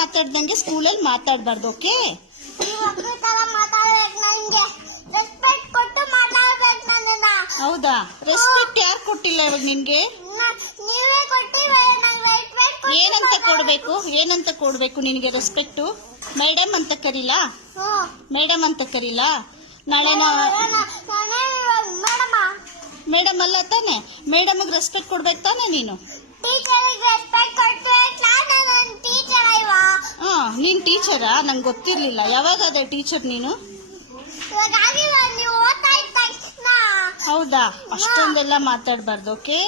ಮಾತಾಡ್ದಂಗೆ ಸ್ಕೂಲಲ್ಲಿ ಮಾತಾಡ್ಬಾರ್ದು. ಓಕೆ? ಹೌದಾ? ರೆಸ್ಪೆಕ್ಟ್ ಯಾರು ಕೊಟ್ಟಿಲ್ಲ ಇವಾಗ ನಿನ್ಗೆ? ಏನಂತ ಕೊಡ್ಬೇಕು ನಿನಗೆ ರೆಸ್ಪೆಕ್ಟು? ಮೇಡಮ್ ಅಂತ ಕರೀಲ? ಮೇಡಮ್ ಅಂತ ಕರೀಲ? ನಾಳೆ ಮೇಡಮ್ ಅಲ್ಲ ತಾನೆ? ಮೇಡಮ್ಗೆ ರೆಸ್ಪೆಕ್ಟ್ ಕೊಡ್ಬೇಕು ತಾನೆ ನೀನು? ನೀನ್ ಟೀಚರಾ? ನಂಗೆ ಗೊತ್ತಿರ್ಲಿಲ್ಲ. ಯಾವಾಗಾದ ಟೀಚರ್ ನೀನು? ಹೌದಾ? ಅಷ್ಟೊಂದೆಲ್ಲ ಮಾತಾಡ್ಬಾರ್ದು. ಓಕೆ?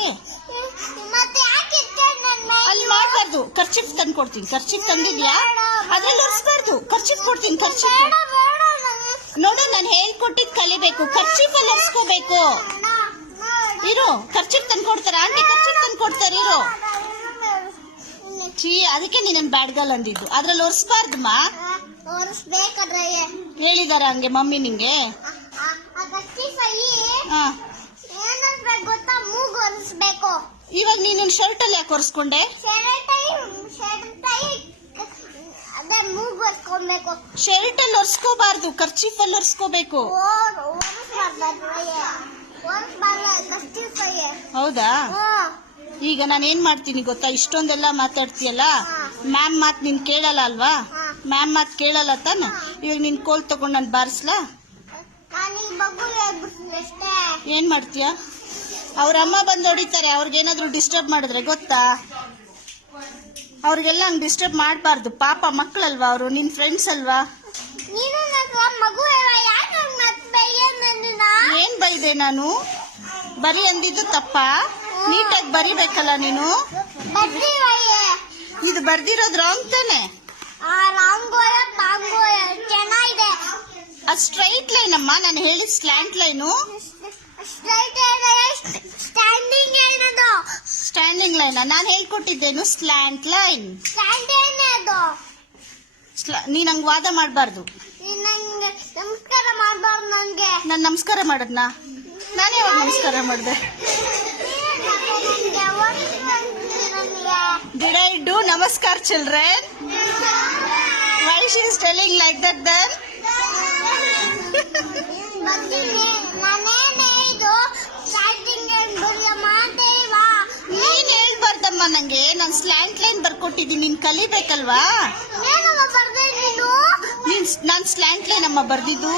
ಅಲ್ಲಿ ಮಾಡ್ಬಾರ್ದು. ಖರ್ಚಿಫ್ ತಂದು ಕೊಡ್ತೀನಿ. ಖರ್ಚಿಫ್ ತಂದಿದ್ಯಾ? ಅದ್ರಲ್ಲಿ ಒರೆಸ್ಬಾರ್ದು. ಖರ್ಚಿಫ್ ಕೊಡ್ತೀನಿ. ಖರ್ಚಿಫ್ ನೋಡು, ನಾನು ಹೇಳ್ಕೊಟ್ಟಿದ್ ಕಲಿಬೇಕು. ಖರ್ಚಿಫಲ್ಲಿ ಒರೆಸ್ಕೋಬೇಕು. ಇರು, ಖರ್ಚಿಫ್ ತಂದು ಕೊಡ್ತಾರ? ಆಂಟಿ ಖರ್ಚಿಫ್ ತಂದು ಕೊಡ್ತಾರ. ಇರು. ಅದಕ್ಕೆ ನೀನ್ ಬ್ಯಾಡ್ ಗರ್ಲ್ ಅಂದಿದ್ದು. ಅದ್ರಲ್ಲಿ ಒರೆಸ್ಬಾರ್ದಮ್ಮ. ಹೇಳಿದಾರ ಹಂಗೆ ಮಮ್ಮಿ ನಿಂಗೆ? ಇವಾಗ ನೀನು ಶರ್ಟ್ ಅಲ್ಲಿ ಯಾಕೆ ಒರೆಸ್ಕೊಂಡೆ? ಶರ್ಟ್ ಅಲ್ಲಿ ಒರೆಸ್ಕೋಬಾರ್ದು, ಖರ್ಚಿಫ್ ಅಲ್ಲಿ ಒರೆಸ್ಕೋಬೇಕು. ಹೌದಾ? ಈಗ ನಾನು ಏನ್ ಮಾಡ್ತೀನಿ ಗೊತ್ತಾ? ಇಷ್ಟೊಂದೆಲ್ಲ ಮಾತಾಡ್ತೀಯಲ್ಲ, ಮ್ಯಾಮ್ ಮಾತ್ ನೀನ್ ಕೇಳಲ್ಲ ಅಲ್ವಾ? ಮ್ಯಾಮ್ ಮಾತ್ ಕೇಳಲ್ಲ ತಾನೆ? ಇವಾಗ ನಿನ್ ಕೋಲ್ ತಗೊಂಡ್ ನಾನು ಬಾರಿಸ್ಲಾ? ಏನ್ ಮಾಡ್ತೀಯ? ಅವ್ರ ಅಮ್ಮ ಬಂದು ಹೊಡಿತಾರೆ. ಅವ್ರಿಗೇನಾದ್ರು ಡಿಸ್ಟರ್ಬ್ ಮಾಡಿದ್ರೆ ಗೊತ್ತಾ? ಅವ್ರಿಗೆಲ್ಲ ಹಂಗ್ ಡಿಸ್ಟರ್ಬ್ ಮಾಡಬಾರ್ದು. ಪಾಪ ಮಕ್ಕಳಲ್ವಾ ಅವರು, ನಿನ್ ಫ್ರೆಂಡ್ಸ್ ಅಲ್ವಾ? ಏನ್ ಬೈದೆ ನಾನು? ಬರಿ ಅಂದಿದ್ದು ತಪ್ಪಾ? ನೀಟಾಗಿ ಬರಿಬೇಕಲ್ಲ ನೀನು. ಇದು ಬರ್ದಿರೋದು ರಾಂಗ್ ತಾನೆ? ಅದು ಸ್ಟ್ರೈಟ್ ಲೈನ್ ಅಮ್ಮ. ನಾನು ಹೇಳಿದ ಸ್ಲ್ಯಾಂಟ್ ಲೈನು. ಸ್ಟ್ಯಾಂಡಿಂಗ್ ಲೈನ್ ನಾನು ಹೇಳ್ಕೊಟ್ಟಿದ್ದೇನು? Slant line. ನೀನ್ ಹಂಗ್ ವಾದ ಮಾಡಬಾರ್ದು. ನಾನು ನಮಸ್ಕಾರ ಮಾಡದ್ನಾ? ನಾನು ಯಾವಾಗ ನಮಸ್ಕಾರ ಮಾಡಿದೆ? Did I do namaskar children? Why she is telling like that then? ನೀನ್ ಹೇಳ್ಬಾರ್ದಮ್ಮ ನಂಗೆ. ನಾನು ಸ್ಲ್ಯಾಂಟ್ ಲೈನ್ ಬರ್ಕೊಟ್ಟಿದ್ದೀನಿ, ನೀನ್ ಕಲಿಬೇಕಲ್ವಾ? ನಾನ್ ಸ್ಲ್ಯಾಂಟ್ ಲೈನ್ ಅಮ್ಮ ಬರ್ದಿದ್ದು.